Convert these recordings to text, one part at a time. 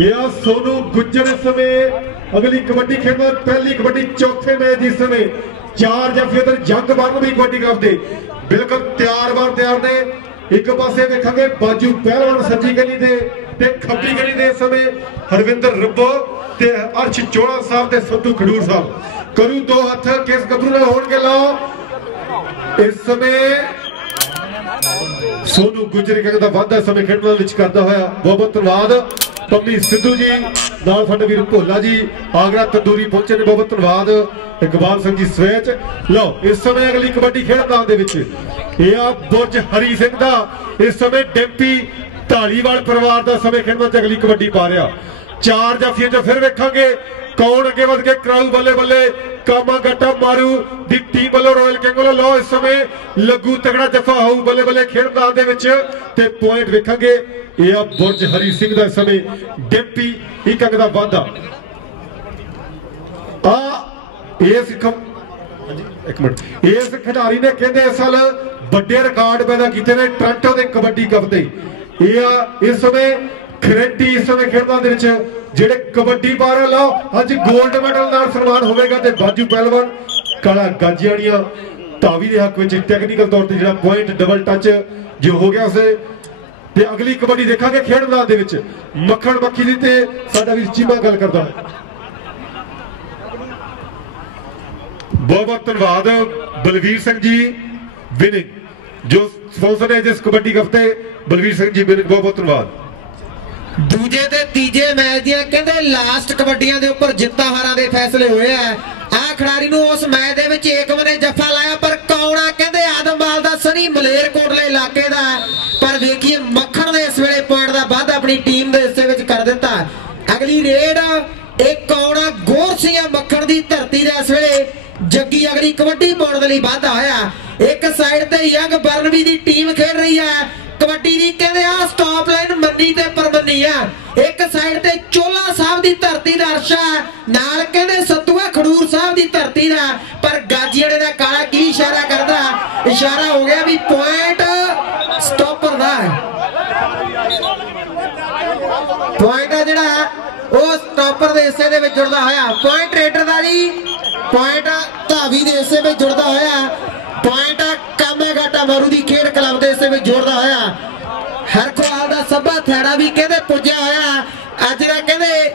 यह सोनू गुज्जर इस समय अगली कबड्डी खेल पहली कबड्डी चौथे मैच इस समय 4 जफियत जंग बन भी कबड्डी कप दे बिल्कुल तैयार ने एक पासे वेखांगे बाजू पहलवान सज्जी गली दे ते खब्बी गली दे इस समय हरविंदर रब्बो ते अर्श चोड़ा साहब ते संधू खडूर साहब करू दो हथ किस गबरू नाल होण के लाओ इस समय सोनू गुजर का वाधा समय खेडण विच करदा होया बहुत धन्यवाद पंमी सिद्धू जी नाल साडे वीर भोला जी आगरा तंदूरी पहुंचे ने बहुत धन्यवाद इकबाल सिंह जी स्वेच लो इस समय अगली कबड्डी खेड मैदान दे विच बुरज हरी सिंह दा इस समय डेंपी ढालीवाल परिवार का समय खेड मैच अगली कबड्डी पा रहा 4 जाफियां जो फिर वेखांगे कौन अगे वध के कराऊ बल्ले बल्ले कामा गट्टा मारू दी टीम वालों रॉयल किंग वालों लो इस समय लगू तगड़ा जफा हाऊ बल्ले बल्ले खेड मैदान दे विच ते पॉइंट वेखांगे यह बुरज हरी सिंह दा समय डेंपी एक अंग दा वाधा एक मिनट इस खिडारी ने कहते इस साल बड़े रिकॉर्ड पैदा किए ने टोरंटो के कबड्डी कप से इस समय खरेटी इस समय खेडों के जेडे कबड्डी पा रहे लो अज गोल्ड मेडल नाल सम्मान होगा तो बाजू पहलवान काला गाजियाणिया धावी के हक में टैक्नीकल तौर पर जो पॉइंट डबल टच जो हो गया उसे ते अगली कबड्डी देखा खेड मैदान के मक्खण मक्खी दी ते साडा वीर चीमा गल करदा बहुत धन्यवाद बलवीर सिंह जी विनिंग जो स्पॉन्सर है जिस कबड्डी कप से बलवीर सिंह जी विनिंग बहुत धन्यवाद दूजे ते तीजे मैच दियां कहंदे लास्ट कबड्डियां दे उपर जित्तां हारां दे फैसले होए आ खिडारी नूं उस मैच दे विच एक ने जफा लाया पर कौना कहंदे आदमवाल दा सनी मलेरकोटले इलाके दा पर देखिए मक्खण ने इस वेले पॉइंट दा वाधा अपनी टीम दे हिस्से विच कर दित्ता अगली रेड एक कौना गोरसिया मक्खण दी धरती दे इस वेले जग्गी अगली कबड्डी पाउण दे लई वाधा होया एक साइड ते यंग बर्नवी दी टीम खेड रही है कबड्डी दी कहंदे आ स्टॉप लाइन मन्नी ते परमन्नी आ एक साइड ते चोला साहब दी धरती दा अर्शा नाल कहंदे सतुआ खडूर साहब दी धरती दा पर गाजीआड़े दा काला की इशारा करदा इशारा हो गया भी पॉइंट स्टॉपर दा पॉइंट है जिहड़ा ਉਹ ਸਟਾਪਰ ਦੇ ਹਿੱਸੇ ਦੇ ਵਿੱਚ ਜੁੜਦਾ ਹੋਇਆ ਪੁਆਇੰਟ ਰੇਡਰ ਦਾ ਜੀ ਪੁਆਇੰਟ ਧਾਵੀ ਦੇ ਹਿੱਸੇ ਵਿੱਚ ਜੁੜਦਾ ਹੋਇਆ ਪੁਆਇੰਟ ਕਾਮਾਗਾਟਾ ਮਾਰੂ ਦੀ ਖੇਡ ਕਲੱਬ ਦੇ ਹਿੱਸੇ ਵਿੱਚ ਜੁੜਦਾ ਹੋਇਆ ਹਰਖਵਾਲ ਦਾ ਸੱਭਾ ਥੈੜਾ ਵੀ ਕਹਿੰਦੇ ਪੁੱਜਿਆ ਹੋਇਆ ਅੱਜ ਦਾ ਕਹਿੰਦੇ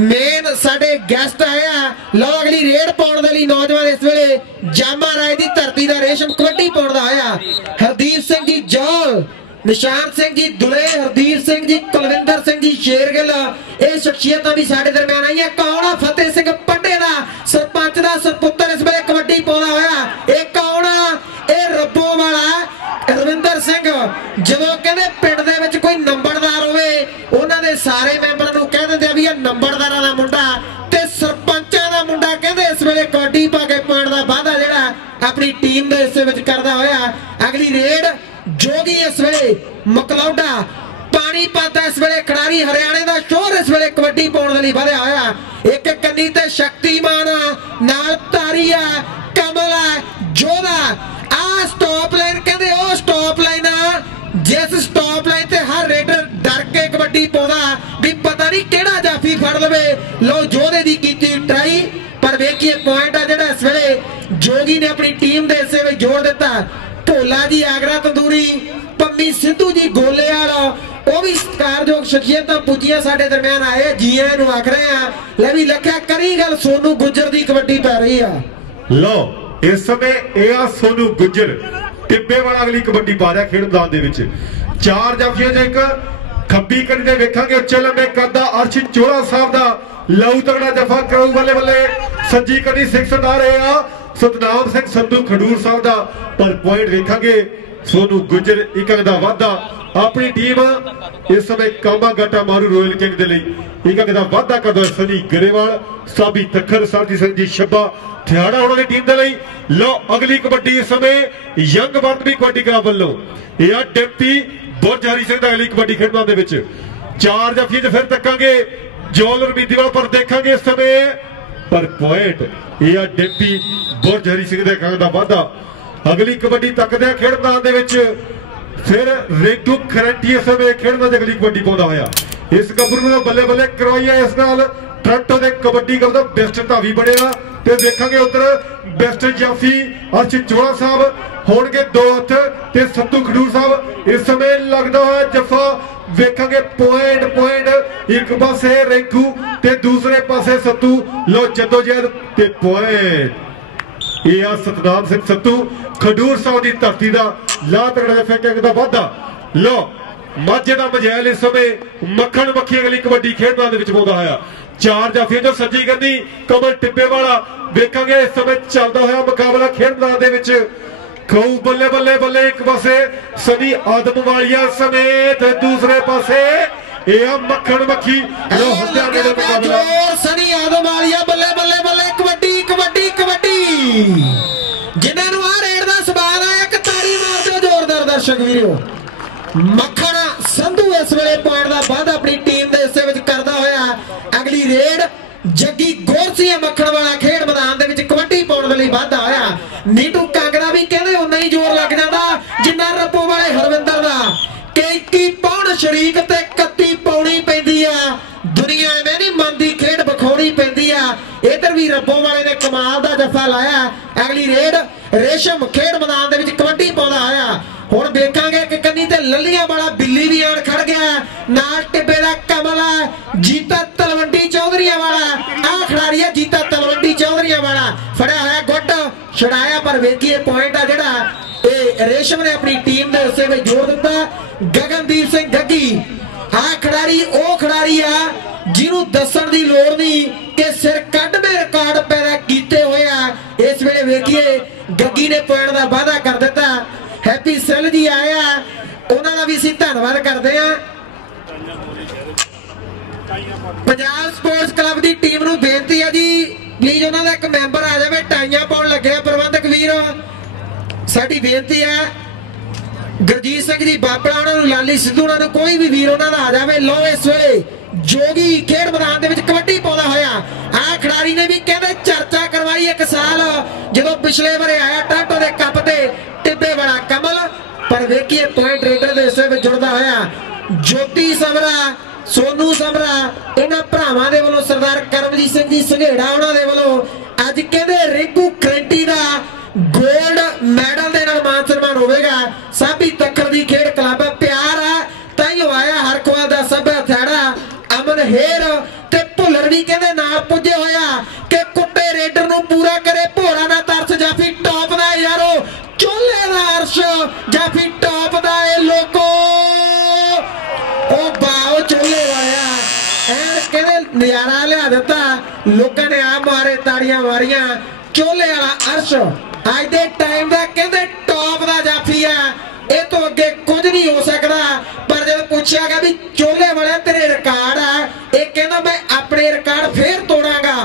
ਮੇਨ ਸਾਡੇ ਗੈਸਟ ਆਏ ਆ ਲੋ ਅਗਲੀ ਰੇਡ ਪਾਉਣ ਦੇ ਲਈ ਨੌਜਵਾਨ ਇਸ ਵੇਲੇ ਜਾਮਾ ਰਾਏ ਦੀ ਧਰਤੀ ਦਾ ਰੇਸ਼ਮ ਕਬੱਡੀ ਪਾਉਣ ਦਾ ਹੋਇਆ ਹਰਦੀਪ ਸਿੰਘ ਜੀ ਜੌਲ निशान सिंह जी दुले हरदीप सिंह जी कुलविंदर सिंह जी शेरगिल ये शख्सियत भी साडे दरम्यान आई है कौन आ फतेह सिंह पंडे दा सरपंच दा सपुत्र इस वेले कबड्डी पाउंदा होया ये कौन आ ये रब्बो वाला रविंदर सिंह जदों कहंदे पिंड दे विच कोई नंबरदार होवे उन्हां दे सारे मैंबरां नूं कह दिंदे भी ये नंबरदारां दा मुंडा ते सरपंचां दा मुंडा कहंदे इस वेले कबड्डी पा के पाउण दा वादा जिहड़ा अपनी टीम दे हिस्से विच करदा होया अगली रेड जोगी इस वेले मकलौडा पानीपत इस वेले खिडारी हरियाणे का शोर इस वेले कबड्डी पाउण लई वधिया होया एक कन्नी ते शक्तिमान नाल तारीया कमल जोधा आ स्टॉप लाइन कहंदे ओ स्टॉप लाइन जिस स्टॉप लाइन ते हर रेडर डर के कबड्डी पाउंदा भी पता नहीं केड़ा जाफी फड़ लवे लो जोधे दी कीती ट्राई पर वेखिए पॉइंट आ जिहड़ा इस वेले जोगी ने अपनी टीम दे हिस्से विच जोड़ दिता ढोला जी आगरा तंदूरी पंमी सिद्धू जी गोलेवाल वो भी सत्कारयोग शख्सियत पुजिया साडे दरम्यान आए जीआं नूं आख रहे हैं ले भी लख्या करी गल सोनू गुज्जर दी कबड्डी पै रही है लो इस समय यह सोनू गुज्जर टिब्बे वाला अगली कबड्डी पा रहा खेड मैदान दे विच 4 जाफियां जो एक खब्बी कड़ी दे वेखांगे उच्चे लंबे कद दा अर्श चोड़ा साहब दा लहू तगड़ा जफा कराऊ बल्ले बल्ले सज्जी कड़ी 6 आ रहे आ सतनाम सिंह संधू खडूर साहब का पर पॉइंट वेखांगे सोनू गुज्जर एक अंग दा वाधा अपनी टीम इस समय कामा गाटा मारू रॉयल किंग दे लई एक अंग दा वाधा करदा सनी गरेवाल साबी तखर सारथी सिंह जी शब्बा ठियाड़ा उन्होंने टीम दे लई लो अगली कबड्डी इस समय यंग बर्नवी कबड्डी क्लब वालों यह डेंपी बुरज हरी सिंह दा अगली कबड्डी खेडना दे विच 4 जफियां फिर तकांगे जोल रमीदीवाल पर देखांगे इस समय पर पॉइंट यह डेंपी बुरज हरी सिंह दे कहण दा वाधा अगली कबड्डी तकदे खेड मैदान दे विच फिर रेगू खरंटी इस समय खेड दा अगली कबड्डी पाउंदा होया इस गबरू ने बल्ले बल्ले करवाई है। इस नाल टोरंटो के कबड्डी कप का बेस्ट धावी बनेगा। तो देखा उधर बेस्ट जाफी अर्श चोड़ा साहब होणगे 2 हथ ते सत्तू खडूर साहब इस समय लगता है जफा वेखांगे पॉइंट एक पासे रिंकू ते दूसरे पासे सत्तू। लो जदोजहद ते पॉइंट ये आ सतनाम सिंह सत्तू खडूर साहब की धरती का ला तगड़ा फेंकिंग का वाधा। लो माझे का मजैल इस समय मक्खण मक्खी अगली कबड्डी खेड मैदान पाता है। 4 जाफियां जो सज्जी करनी कमल टिब्बे वाला वेखांगे इस समय चलता हुआ मुकाबला खेड मैदान खाऊ बल्ले बल्ले बल्ले एक पासे सनी आदम वालिया समेत दूसरे पासे मक्खण मक्खी सनी आदम वालिया बल्ले बल्ले बल्ले कबड्डी कबड्डी कबड्डी जिन्होंने आ रेड का सवाल आया एक ताड़ी मार दो जोरदार दर्शक वीरो। मक्खण संधू इस वेले पॉइंट का वाधा अपनी टीम के हिस्से में करता होया। अगली रेड जग्गी गोरसिया मक्खण वाला खेड मैदान कबड्डी पाने लिए वाधा होया। नीटू कांगड़ा भी कहते उन्ना ही जोर लग जाता जिन्ना रप्पो वाले हरविंदर का कि पाउण शरीक ते 31 पाउनी पैंदी आ। दुनिया में नहीं मनदी खेड बखाउणी पैंदी आ। इधर भी रप्पो वाले ने कमाल का जफा लाया। अगली रेड रेशम खेड मैदान कबड्डी पाउंदा आया। हुण वेखांगे कि कन्नी ते ललियां वाला बिल्ली भी आण खड़ गया। नाल टिब्बे दा कमल है जीता तलवंडी चौधरिया वाला आ खिडारी है जीता तलवंडी चौधरिया वाला फड़िया है गुट छड़ाया पर वेखिए पॉइंट आ जिहड़ा ए रेशम ने अपनी टीम के हिस्से में जोड़ दिता। गगनदीप सिंह गग्गी आ खिडारी ओ खिडारी आ जिन्हों दसन की लोड़ नहीं कि सिर कट में रिकॉर्ड पैदा किए हुए आ। इस वेले वेखिए गग्गी ने पॉइंट का वादा कर दिता। हैप्पी सैल जी आया उन्होंने भी असीं धन्नवाद करते हैं। पंजाब स्पोर्ट्स क्लब की टीम को बेनती है जी प्लीज उन्होंने एक मैंबर आ जाए टाइयां पाउण लगे प्रबंधक वीर साडी बेनती है। गुरजीत सिंह जी बाबड़ा उन्होंने लाली सिद्धू उन्होंने कोई भी वीर उन्होंने आ जाए। लो इस वेले जोगी खेड मैदान कबड्डी पाउंदा होया आ खिडारी ने भी कहते चर्चा करवाई एक साल जो पिछले बारे आया टोरंटो के कप से टिब्बे वाला कमल पर वेखिए पॉइंट रेडर के हिस्से में जुड़ता होया। ज्योति समरा सोनू समरा इन्हां भरावां दे वल्लों सरदार करमजीत सिंह जी संघेड़ा उन्हां दे वल्लों अज कहते रिंकू करंटी का गोल्ड मैडल दे नाल मान सन्मान होवेगा। साबी तखर दी खेड क्लब प्यार है ताइयों आया हरखवाल दा सभा थैड़ा अमन हेर ते भुल्लर भी कहते नाल पुजे होया कि कुत्ते रेडर नूं पूरा करे भोरा ना तरस जाफी टॉप दा यारो चोले दा अर्श जाफी टॉप दा ए लोको ओ बाओ चोले वाया एन कहते नजारा लिया दिता लोगों ने आ मारे ताड़ियां मारियां। चोले वाला अर्श अज दे टाइम का कहते टॉप का जाफी है ये तो अगे कुछ नहीं हो सकता। पर जब पूछा गया भी चोले वाले तेरे रिकॉर्ड है ये कहना मैं अपने रिकॉर्ड फिर तोड़ांगा।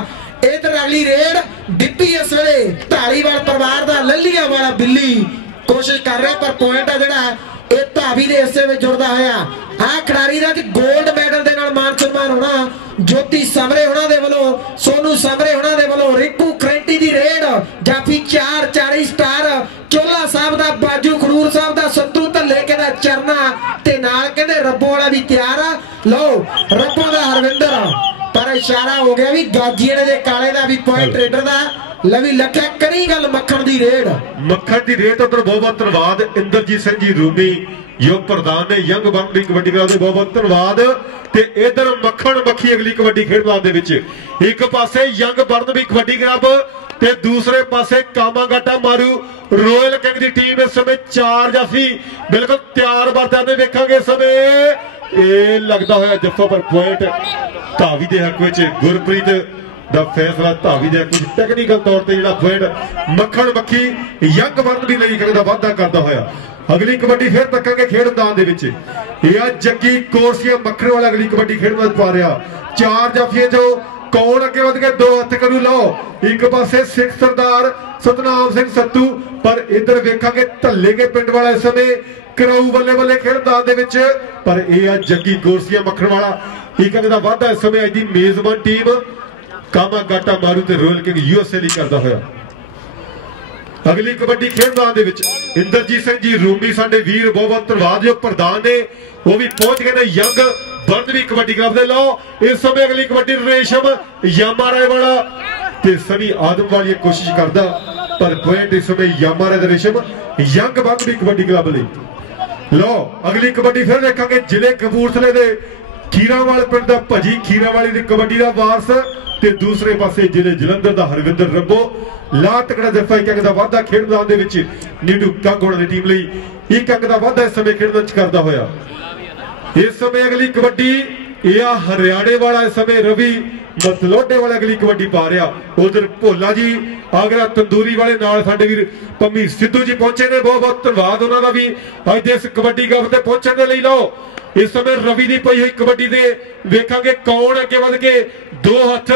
इधर अगली रेड डिप्पी इस वे धालीवाल परिवार का ललिया वाला बिल्ली कोशिश कर रहा पर पॉइंट है जिहड़ा ये धावी के हिस्से में जुड़ता होया। आ खिडारी का गोल्ड मैडल के नाल मान सन्मान होना। ज्योति समरे होना दे वल्लों सोनू समरे होना दे वल्लों रिंकू करंटी की रेड जाफी 4 स्टार चोला साहब का बाजू खडूर साहब का सत्तू धल्ले के चरना ते नाल कहते रब्बो वाला भी तैयार आ। लो रब्बो का हरविंदर पर इशारा हो गया भी गाजीए दे काले का भी पॉइंट रेडर का लवी लख्या करी गल मक्खण की रेड उधर बहुत बहुत धन्यवाद इंद्रजीत सिंह जी रूमी योग प्रधान ने यंग बंग की कबड्डी क्लब बहुत बहुत धन्यवाद। ते इधर मक्खण मक्खी अगली कबड्डी खेड मैदान एक पासे यंग बर्न भी कबड्डी क्लब ते दूसरे पासे कामागाटा मारू रॉयल किंग की टीम इस समय 4 जाफी बिल्कुल तैयार बरताने वेखांगे इस समय ये लगता हुआ जफा पर पॉइंट धावी के हक में गुरप्रीत दा फैसला धावी दे कुछ टैक्नीकल तौर पर जो पॉइंट मक्खण मक्खी यंग बर्न भी लई का वाधा करता हुआ। अगली कबड्डी फिर तकांगे खेड मैदान जग्गी कोरसिया मक्खण वाला अगली कबड्डी खेड मैदान पा रहा। 4 जाफिए जो कौन अगे वध के 2 हथ करू लो एक पासे सिख सरदार सतनाम सिंह सत्तू पर इधर वेखांगे धल्ले के पिंड वाला इस समय कराऊ बल्ले बल्ले खेड मैदान पर यह जग्गी कोरसिया मक्खण वाला एक अगे का वाधा इस समय अज की मेजबान टीम कामागाटा मारू ते रॉयल किंग यूएसए ली करता होया। अगली कबड्डी खेड मैदान इंद्रजीत सिंह जी रूमी साडे वीर बहुत बहुत धन्यवाद जो प्रधान ने वो भी पहुंच गए ने यंग बंदवी कबड्डी क्लब दे लो इस समय अगली कबड्डी रेशम यामा राय वाला ते सभी आदम वाली कोशिश करदा पर पॉइंट इस समय यामा राय रेशम यंग बंदवी कबड्डी क्लब ले लो अगली कबड्डी फिर देखांगे जिले कपूरथले दे खीरावाल पिंड दा भजी खीरावाली दी कबड्डी दा वारस ते दूसरे पासे जिले जलंधर दा हरविंदर रब्बो ला तकड़ा जफा एक अंक दा वाधा खेड मैदान दे विच नीडू कंग होना दी टीम लई एक अंक दा वाधा इस समय खेड मैच करदा होया इस समय अगली कबड्डी या हरियाणे वाला इस समय रवि मतलोडे वाला अगली कबड्डी पा रहा उधर भोला जी आगरा तंदूरी वाले नाल साडे वीर पंमी सिद्धू जी पहुंचे ने बहुत बहुत धन्यवाद उन्हां दा भी अज दे इस कबड्डी कप ते पहुंचण दे लई लो इस समय रवि दी पई हुई कबड्डी दे वेखांगे कौन अगे वध के दो हथ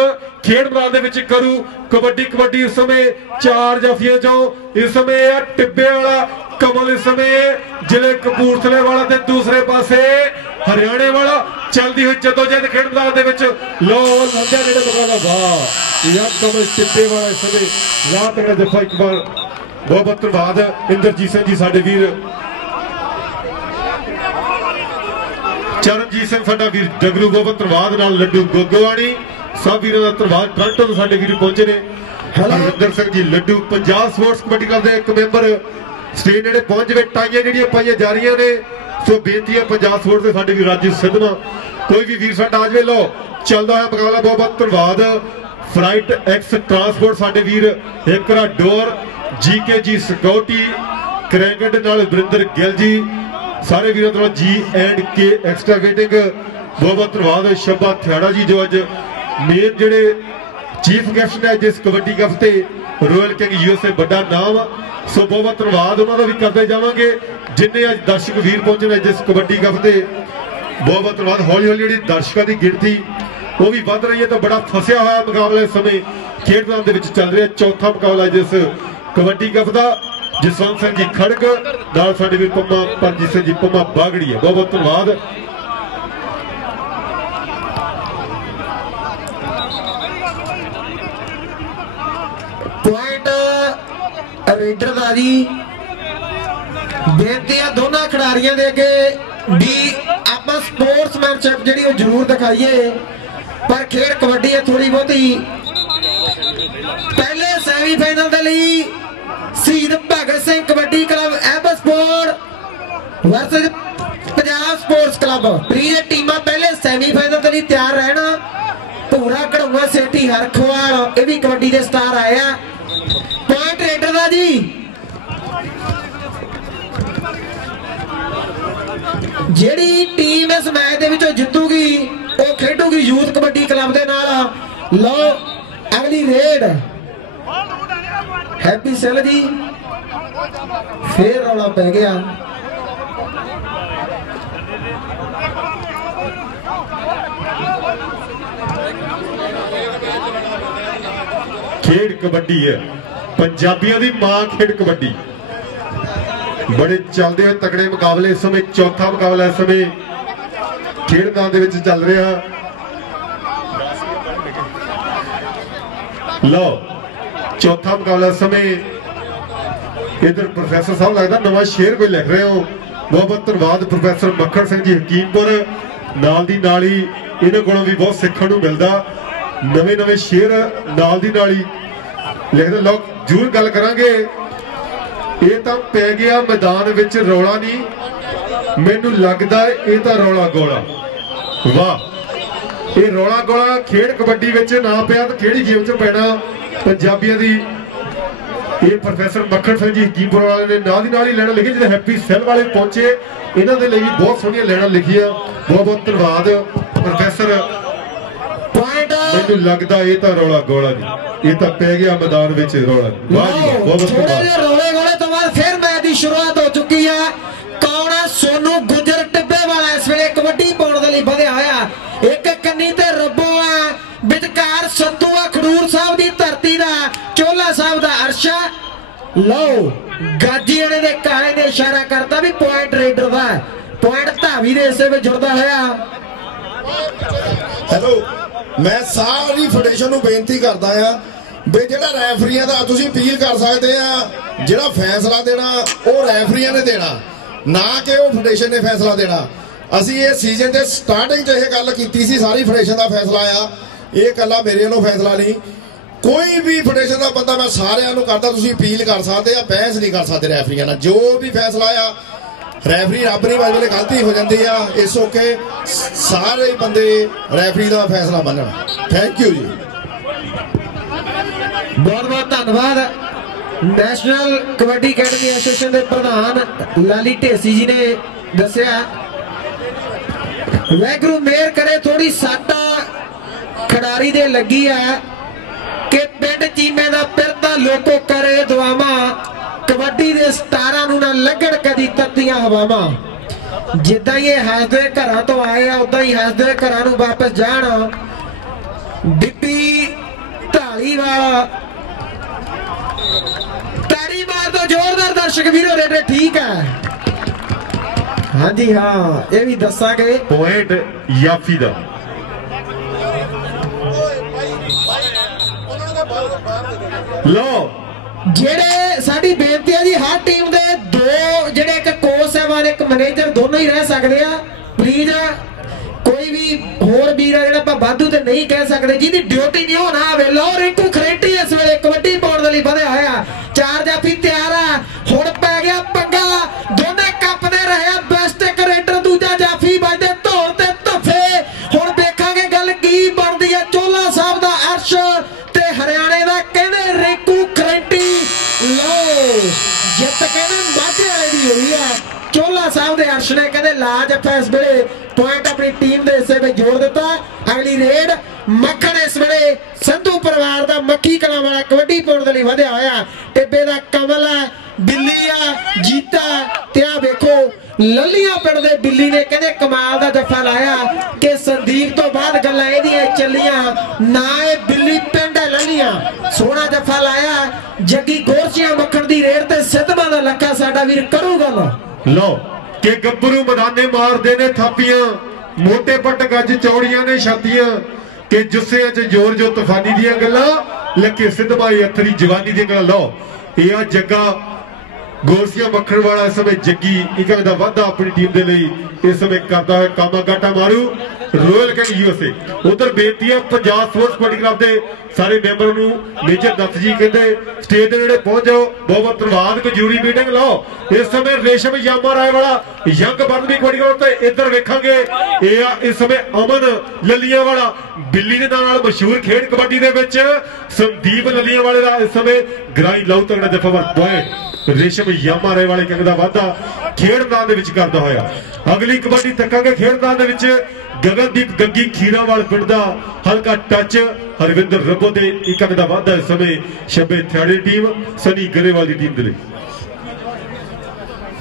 खेड मैदान दे विच करू कबड्डी कबड्डी इस समय चार जाफियां चों इस समय टिब्बे वाला कमल इस समय जिले कपूरथले वाला ते दूसरे पासे हरियाणे वाला चलती हुई जदोजहद खेड मैदान दे विच लो लंघा नेड़े मुकाबला वाह यार कमल टिब्बे वाला इस समय ला तगड़ा जफा एक बार बहुत बहुत धन्यवाद इंद्रजीत सिंह जी साडे वीर चरणजीत सिंह साडा वीर डगरू बहुत धन्यवाद नाल लड्डू गोगोवाणी सब वीरों का धन्यवाद टोरंटो तो साडे वीर पहुंचे ने Harvinder Singh ji Laddu Punjab sports committee club दे एक मेंबर स्टेज नेड़े पहुंच गए टाइयां जिहड़ियां पाईयां जा रही ने सो बेनती है पंजाब स्पोर्ट्स के साडे वीर राजू सिद्धवा कोई भी वीर साडा आ जाए लो चलदा होया मुकाबला बहुत बहुत धन्यवाद फ्लाइट एक्स ट्रांसपोर्ट साडे वीर एकरा डोर जीके जी सिक्योरिटी क्रैकेट नाल वरिंदर गिल जी सारे वीरों तो जी एंड के एक्सट्रावेटिंग बहुत बहुत धन्यवाद शब्बा थियाड़ा जी जो अज मेन जेडे चीफ गेस्ट ने जिस कबड्डी कप से रॉयल किंग यूएसए बड़ा नाम सो बहुत बहुत धन्यवाद उन्होंने भी करते जावांगे जिन्हें अज दर्शक वीर पहुंचे ने जिस कबड्डी कप से बहुत बहुत धन्यवाद हौली हौली जी दर्शकों की गिनती वो भी बढ़ रही है तो बड़ा फसिया हुआ मुकाबला इस समय खेड मैदान चल रहा है चौथा मुकाबला जिस कबड्डी कप का जसवंत सिंह जी खड़ग नाल साडे वीर पम्मा परमजीत सिंह जी पम्मा बागड़ी है बहुत बहुत धन्यवाद पॉइंट रेडर दा जी बेनती है दोनों खिडारियों के अगे भी आप स्पोर्ट्समैनशिप जी जरूर दिखाइए पर खेड कबड्डी है थोड़ी बहुती पहले सैमीफाइनल के लिए शहीद भगत सिंह कबड्डी क्लब एबस्पोर्ट वर्सेस पंजाब स्पोर्ट्स क्लब प्री टीमां पहले सैमीफाइनल के लिए तैयार रहना पूरा कड़वा सेठी हरखवाल ये भी कबड्डी के स्टार आया पॉइंट रेडर दा जी जेड़ी टीम इस मैच दे विचों जितूगी वो खेडूगी यूथ कबड्डी क्लब दे नाल लो अगली रेड हैप्पी सेल जी फिर रौला पै गया खेड कबड्डी है पंजाबियों की मां खेड कबड्डी बड़े चलते हुए तगड़े मुकाबले इस समय चौथा मुकाबला इस समय खेड मैदान के चल रहा लो चौथा मुकाबला इस समय इधर प्रोफेसर साहब लगता नवा शेर कोई लिख रहे हो बहुत बहुत धन्यवाद प्रोफेसर मक्खन सिंह जी हकीमपुर नाल दी नाल ही इन्हां कोलों भी बहुत सीखण नूं मिलदा नवे नवे शेर नाल दी नाल ही लिखते लोग जरूर गल करांगे ये तो पै गया मैदान विच रौला नहीं मैनू लगदा ये तो रौला गोला वाह ये रौला गोला खेड कबड्डी विच ना पिया तो किहड़ी गेम च पैना पंजाबियों की ये प्रोफेसर मक्खन सिंह जी हकीमपुर वाले ने नाल ही लैना लिखी जो हैप्पी सेल वाले पहुंचे इन्हों के लिए भी बहुत सोहनिया लैना लिखिया बहुत बहुत धन्यवाद प्रोफेसर मैनू लगता ये तो रौला गोला नहीं ये तो पै गया मैदान विच रौला वाह जी बहुत बहुत रौले गोले तो बाद फिर मैच की शुरुआत हो चुकी है कौन है सोनू गुजर टिब्बे वाला इस वे कबड्डी पाने के लिए बढ़िया होया एक कन्नी ते रब्बो है विचकार संतू है खडूर साहब की धरती का चोला साहब का अरशा लो गाजी वाले ने काले ने इशारा करता भी पॉइंट रेडर का पॉइंट धावी के हिस्से में जुड़ता होया हेलो मैं सारी फेडरेशन को बेनती करता हाँ भी जो रैफरिया का तुम अपील कर सकते हैं जो फैसला देना वो रैफरिया ने देना ना कि वो फेडरेशन ने फैसला देना ਅਸੀਂ ਇਹ ਸੀਜ਼ਨ ਦੇ ਸਟਾਰਟਿੰਗ 'ਚ ਇਹ ਗੱਲ ਕੀਤੀ ਸੀ, ਸਾਰੀ ਫੈਡਰੇਸ਼ਨ ਦਾ ਫੈਸਲਾ ਆ, ਇਹ ਇਕੱਲਾ ਮੇਰੇ ਵੱਲੋਂ ਫੈਸਲਾ ਨਹੀਂ। ਕੋਈ ਵੀ ਫੈਡਰੇਸ਼ਨ ਦਾ ਬੰਦਾ ਮੈਂ ਸਾਰਿਆਂ ਨੂੰ ਕਰਦਾ, ਤੁਸੀਂ ਅਪੀਲ ਕਰ ਸਕਦੇ ਆ, ਬਹਿਸ ਨਹੀਂ ਕਰ ਸਕਦੇ ਰੈਫਰੀਆਂ ਨਾਲ। ਜੋ ਵੀ ਫੈਸਲਾ ਆ, ਰੈਫਰੀ ਰੱਬ ਨਹੀਂ, ਬਾਜ ਵੇਲੇ ਗਲਤੀ ਹੋ ਜਾਂਦੀ ਆ, ਇਸ ਓਕੇ ਸਾਰੇ ਬੰਦੇ ਰੈਫਰੀ ਦਾ ਫੈਸਲਾ ਮੰਨਣ। ਥੈਂਕ ਯੂ ਜੀ, ਬਹੁਤ ਬਹੁਤ ਧੰਨਵਾਦ। ਨੈਸ਼ਨਲ ਕਬੱਡੀ ਅਕੈਡਮੀ ਐਸੋਸੀਏਸ਼ਨ ਦੇ ਪ੍ਰਧਾਨ ਲਾਲੀ ਢੇਸੀ ਜੀ ਨੇ ਦੱਸਿਆ, ਵੈਗਰੂ ਮੇਰ ਕਰੇ ਥੋੜੀ ਸਾਟਾ ਖਿਡਾਰੀ ਦੇ ਲੱਗੀ ਆ ਕਿ ਪਿੰਡ ਚੀਮੇ ਦਾ ਫਿਰਦਾ ਲੋਕੋ ਕਰੇ ਦੁਆਵਾਂ, ਕਬੱਡੀ ਦੇ ਸਟਾਰਾਂ ਨੂੰ ਨਾ ਲੱਗਣ ਕਦੀ ਤੱਤੀਆਂ ਹਵਾਵਾਂ। ਜਿੱਦਾਂ ਹੀ ਇਹ ਹੱਸਦੇ ਘਰਾਂ ਤੋਂ ਆਏ ਆ, ਉਦਾਂ ਹੀ ਹੱਸਦੇ ਘਰਾਂ ਨੂੰ ਵਾਪਸ ਜਾਣ। ਬੀਬੀ ਢਾਲੀਵਾਲ ਤਾੜੀ ਮਾਰ ਦੋ ਜ਼ੋਰਦਾਰ ਦਰਸ਼ਕ ਵੀਰੋ, ਰੇਡੇ ਠੀਕ ਹੈ। ਹਾਂਜੀ ਹਾਂ, ਇਹ ਵੀ ਦੱਸਾਂਗੇ ਪੁਆਇੰਟ ਯਾਫੀ ਦਾ। ਲੋ ਜਿਹੜੇ ਸਾਡੀ ਬੇਨਤੀ ਹੈ ਜੀ, ਹਰ ਟੀਮ ਦੇ ਦੋ ਜਿਹੜੇ, ਇੱਕ ਕੋਚ ਸਾਹਿਬਾਨ ਇੱਕ ਮੈਨੇਜਰ, ਦੋਨੋਂ ਹੀ ਰਹਿ ਸਕਦੇ ਆ। ਪਲੀਜ਼ ਕੋਈ ਵੀ ਹੋਰ ਵੀਰ ਆ ਜਿਹੜਾ ਆਪਾਂ ਵਾਧੂ ਤੇ ਨਹੀਂ ਕਹਿ ਸਕਦੇ, ਜਿਹਦੀ ਡਿਊਟੀ ਨਹੀਂ ਹੋਣਾ ਆਵੇ। ਲੋ ਰਿੰਕੂ ਖਰੇਟੀ ਇਸ ਵੇਲੇ ਕਬੱਡੀ ਪਾਉਣ ਦੇ ਲਈ ਵਧਿਆ ਹੋਇਆ, 4 ਜਾਫੀ ਤਿਆਰ ਆ। ਹੁਣ ਪੈ ਗਿਆ ਪੰਗਾ, ਦੋਨੇ ਕੱਪਦੇ ਰਹੇ, ਬੈਸਟ ਕ੍ਰਿਕਟਰ ਦੂਜਾ ਜਾਫੀ ਵੱਜਦੇ ਧੌਣ ਤੇ ਧੱਫੇ। ਹੁਣ ਵੇਖਾਂਗੇ ਗੱਲ ਕੀ ਬਣਦੀ ਹੈ। ਚੋਲਾ ਸਾਹਿਬ ਦਾ ਅਰਸ਼ ਤੇ ਹਰਿਆਣੇ ਦਾ ਕਹਿੰਦੇ ਰਿੰਕੂ ਖਰੇਟੀ। ਲੋ ਜਿੱਤ ਕਹਿੰਦੇ ਮਾਝੇ ਵਾਲੇ ਦੀ ਹੋਈ ਆ, ਚੋਲਾ ਸਾਹਿਬ ਦੇ ਅਰਸ਼ ਨੇ ਕਹਿੰਦੇ ਲਾਜ ਫੈਸ ਵੇਲੇ ਪੁਆਇੰਟ ਆਪਣੀ ਟੀਮ ਦੇ ਹਿੱਸੇ ਵਿੱਚ ਜੋੜ ਦਿੱਤਾ। ਅਗਲੀ ਰੇਡ ਮੱਖਣ ਇਸ ਵੇਲੇ ਸੰਧੂ ਪਰਿਵਾਰ ਦਾ ਮੱਖੀ ਕਲਾਂ ਵਾਲਾ ਕਬੱਡੀ ਪਾਉਣ ਦੇ ਲਈ ਵਧਿਆ ਹੋਇਆ। ਟਿੱਬੇ ਦਾ ਕਮਲ ਹੈ, ਬਿੱਲੀ ਆ, ਜੀਤਾ ਤੇ ਆ ਵੇਖੋ ਲੱਲੀਆਂ ਪਿੰਡ ਦੇ ਬਿੱਲੀ ਨੇ ਕਹਿੰਦੇ ਕਮਾਲ ਦਾ ਜੱਫਾ ਲਾਇਆ ਕਿ ਸੰਦੀਪ ਤੋਂ ਬਾਅਦ ਗੱਲਾਂ ਇਹਦੀਆਂ ਚੱਲੀਆਂ ਨਾ, ਇਹ ਬਿੱਲੀ ਪਿੰਡ ਹੈ ਲੱਲੀਆਂ, ਸੋਹਣਾ ਜੱਫਾ ਲਾਇਆ। ਜੱਗੀ ਗੋਰਚੀਆਂ ਮੱਖਣ ਦੀ ਰੇਡ ਤੇ ਸਿੱਧਵਾਂ ਦਾ ਲੱਖਾ ਸਾਡਾ ਵੀਰ ਕਰੂ ਗੱਲ। ਲੋ ਕਿ ਗੱਭਰੂ ਮੈਦਾਨੇ ਮਾਰਦੇ ਨੇ ਥਾਪੀਆਂ, ਮੋਟੇ ਪੱਟ ਗੱਜ ਚੌੜੀਆਂ ਨੇ ਛਾਤੀਆਂ, ਕਿ ਜੁੱਸਿਆਂ 'ਚ ਜ਼ੋਰ ਜੋ ਤੂਫਾਨੀ ਦੀਆਂ ਗੱਲਾਂ, ਲੱਕੇ ਸਿੱਧਵਾਈ ਅਥਰੀ ਜਵਾਨੀ ਦੀਆਂ ਗੱਲਾਂ। ਲੋ ਇਹ ਆ ਜੱਗਾ ਗੋਰਸੀਆਂ ਮੱਖਣ ਵਾਲਾ ਇਸ ਸਮੇਂ ਜੱਗੀ ਇੱਕ ਦਾ ਵਾਧਾ ਆਪਣੀ ਟੀਮ ਦੇ ਲਈ ਇਸ ਸਮੇਂ ਕਰਦਾ ਹੋਇਆ ਕਾਮਾ ਗਾਟਾ ਮਾਰੂ ਰੋਇਲ ਕਿੰਗ ਯੂਐਸਏ। ਉਧਰ ਬੇਨਤੀ ਹੈ ਪੰਜਾਬ ਸਪੋਰਟਸ ਕਬੱਡੀ ਕਲੱਬ ਦੇ ਸਾਰੇ ਮੈਂਬਰਾਂ ਨੂੰ, ਮੇਜਰ ਦੱਤ ਜੀ ਕਹਿੰਦੇ ਸਟੇਜ ਦੇ ਨੇੜੇ ਪਹੁੰਚ ਜਾਓ। ਬਹੁਤ ਬਹੁਤ ਧੰਨਵਾਦ। ਕੋਈ ਜੂਰੀ ਮੀਟਿੰਗ ਲਾਓ। ਇਸ ਸਮੇਂ ਰੇਸ਼ਮ ਯਾਮਾ ਰਾਏ ਵਾਲਾ ਯੰਗ ਬਰਨਵੀ ਕਬੱਡੀ ਕਲੱਬ ਤੇ ਇੱਧਰ ਵੇਖਾਂਗੇ ਇਹ ਆ ਇਸ ਸਮੇਂ ਅਮਨ ਲੱਲੀਆਂ ਵਾਲਾ, ਬਿੱਲੀ ਦੇ ਨਾਲ ਮਸ਼ਹੂਰ ਖੇਡ ਕਬੱਡੀ ਦੇ ਵਿੱਚ ਸੰਦੀਪ ਲੱਲੀਆਂ ਵਾਲੇ ਦਾ ਇਸ ਸਮੇਂ ਗਰਾਈ ਲਾਉ ਤਗੜਾ ਜਫਾਵਰ ਪੁਆਇੰਟ ਰੇਸ਼ਮ ਯਾਮਾ ਰਾਏ ਵਾਲੇ ਕਿੰਗ ਦਾ ਵਾਧਾ ਖੇਡ ਮੈਦਾਨ ਦੇ ਵਿੱਚ ਕਰਦਾ ਹੋਇਆ। ਅਗਲੀ ਕਬੱਡੀ ਤੱਕਾਂਗੇ ਖੇਡ ਮੈਦਾਨ ਦੇ ਵਿੱਚ ਗਗਨਦੀਪ ਗੱਗੀ ਖੀਰਾਵਾਲ ਪਿੰਡ ਦਾ ਹਲਕਾ ਟੱਚ ਹਰਵਿੰਦਰ ਰੱਬੋ ਦੇ ਇੱਕ ਦਾ ਵਾਧਾ ਇਸ ਸਮੇਂ ਸ਼ੱਬੇ ਥਿਆੜੇ ਟੀਮ ਸਨੀ ਗਰੇਵਾਲ ਦੀ ਟੀਮ ਦੇ ਲਈ।